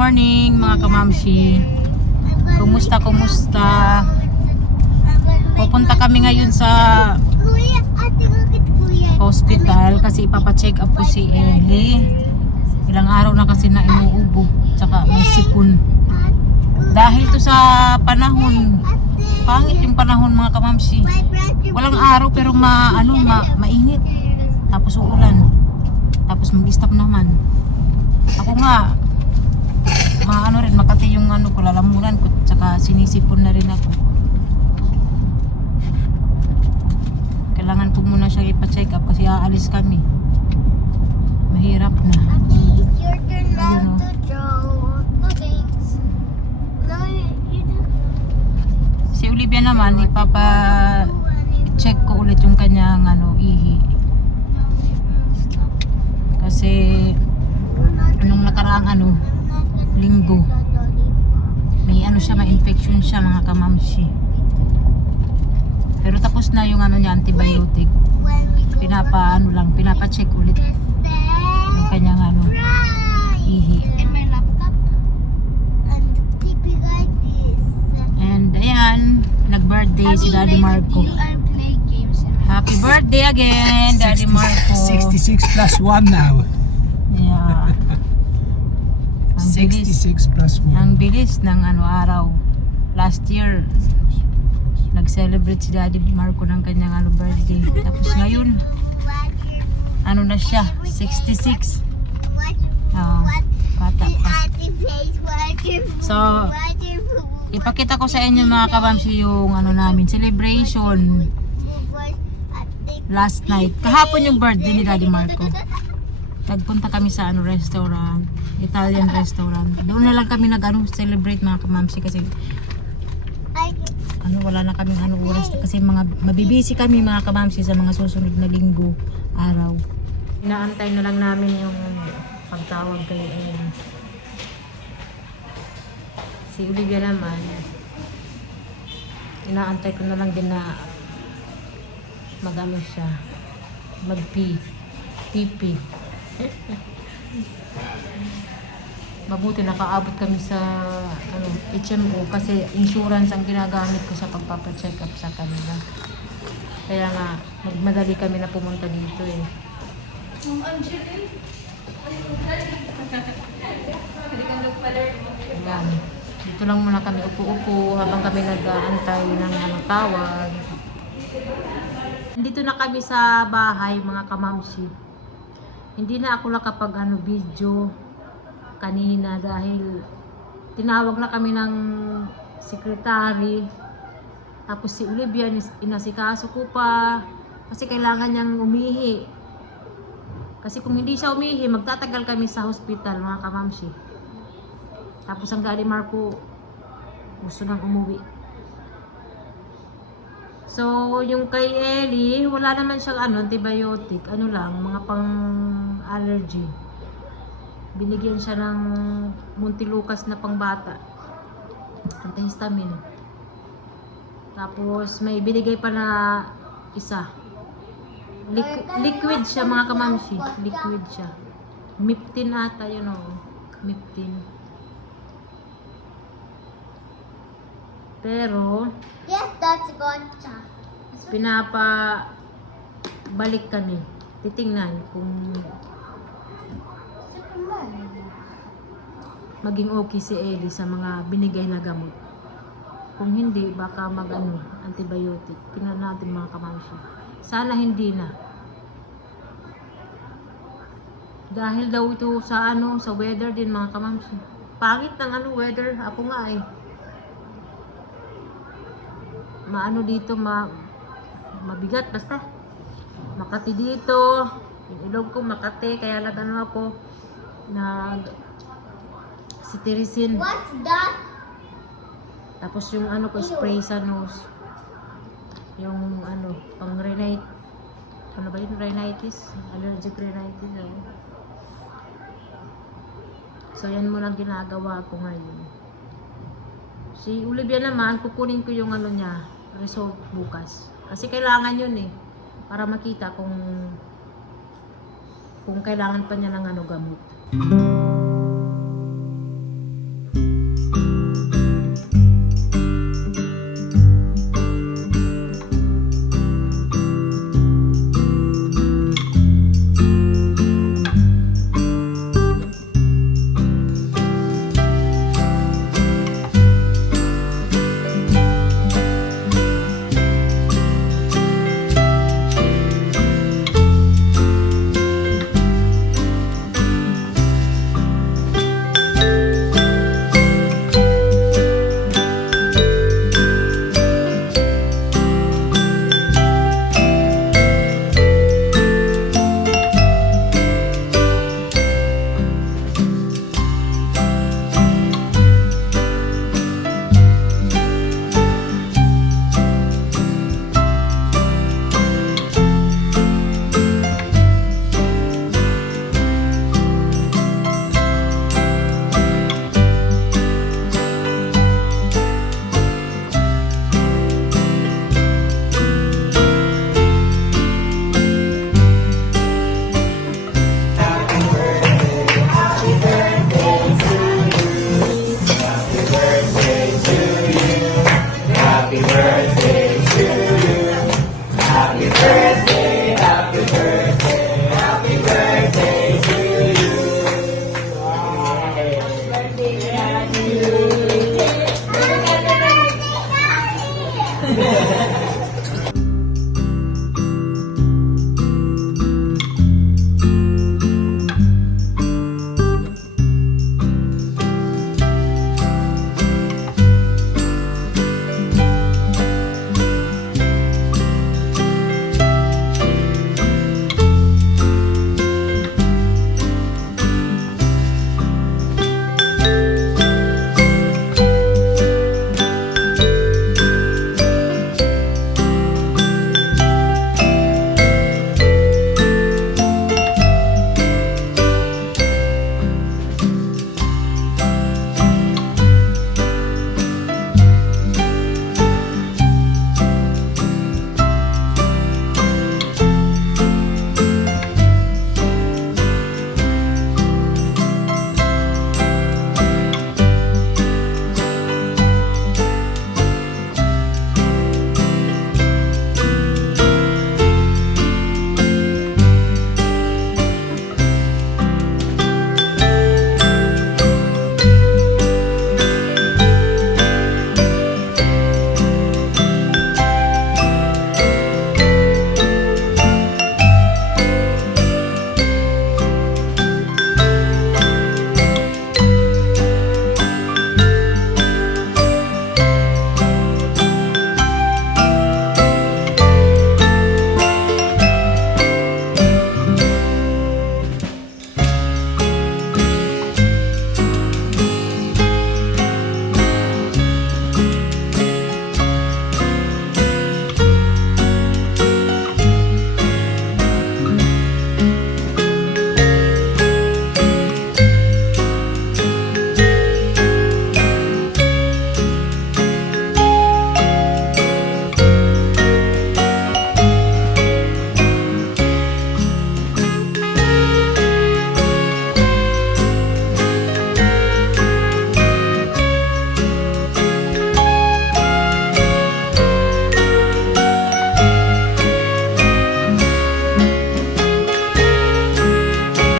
morning mga kamamshi. Kumusta? Pupunta kami ngayon sa hospital kasi ipapacheck up ko si Ellie. Ilang araw na kasi na inuubo, tsaka may sipon. Dahil to sa panahon, pangit yung panahon mga kamamshi. Walang araw pero mainit. Tapos uulan. Tapos mag-stop naman. Ako nga, makati yung ko, lalamunan ko, tsaka sinisipon na rin ako. Kailangan ko muna siya ipa-check up kasi aalis kami. Mahirap na. It's your turn now to draw. No thanks. No, you do. Si Olivia naman, ipapa-check ko ulit yung kanyang ihi. Kasi anong nakaraang linggo may may infection siya mga kamamshi. Pero tapos na yung niya, antibiotic. Pinapa-check ulit yung kanyang ihi. And my laptop. And keep it like this. And ayan, nag-birthday si Daddy Marco. You are playing games. Happy birthday again, Daddy Marco. 66 plus 1 now. Yeah. Ang bilis. 66 plus 1. Ang bilis ng araw. Last year, nag-celebrate si Daddy Marco ng kanyang birthday. Tapos ngayon, na siya? 66. Bata pa. So, ipakita ko sa inyo mga kabamsi yung namin, celebration last night. Kahapon yung birthday ni Daddy Marco. Nagpunta kami sa restaurant, Italian restaurant. Doon na lang kami celebrate mga kamamsi kasi wala na kaming oras kasi mabibisi kami mga kamamsi sa mga susunod na linggo, araw. Inaantay na lang namin yung pagtawag kay Ellie. Si Olivia naman, inaantay ko na lang din na siya, pipi. Mabuti nakaabot kami sa HMO kasi insurance ang ginagamit ko sa pagpapacheck up sa kanila. Kaya nga magmadali kami na pumunta dito eh. Ayan. Dito lang muna kami upo-upo habang kami nag-aantay ng tawag. Dito na kami sa bahay mga kamamshi. Hindi na ako video kanina dahil tinawag na kami ng secretary. Tapos si Olivia inasikaso ko pa kasi kailangan niyang umihi. Kasi kung hindi siya umihi, magtatagal kami sa hospital mga kamamshi. Tapos ang Daddy Marco gusto nang umuwi. So, yung kay Ellie, wala naman siyang antibiotic. Mga pang-allergy. Binigyan siya ng Montelukast na pangbata. Antihistamine. Tapos, may binigay pa na isa. Liquid siya mga kamamshi. Liquid siya. Miptin ata yun Miptin. Pero, Yes, that's gotcha. balik kami. Titingnan kung maging okay si Ellie sa mga binigay na gamot. Kung hindi, baka antibiotic. Tingnan natin mga kamamshi. Sana hindi na. Dahil daw ito sa sa weather din mga kamamshi. Pangit ng weather. Ako nga dito mabigat basta. Makati dito. Yung ilog ko Makati kaya ako cetirizine. What's that? Tapos yung ko spray sa nose. Yung pang rhinitis. Ba yun? Rhinitis? Allergic rhinitis. So yan muna ginagawa ko ngayon. Si Olivia naman, kukunin ko yung niya, result bukas. Kasi kailangan yun para makita kung kailangan pa niya ng gamot.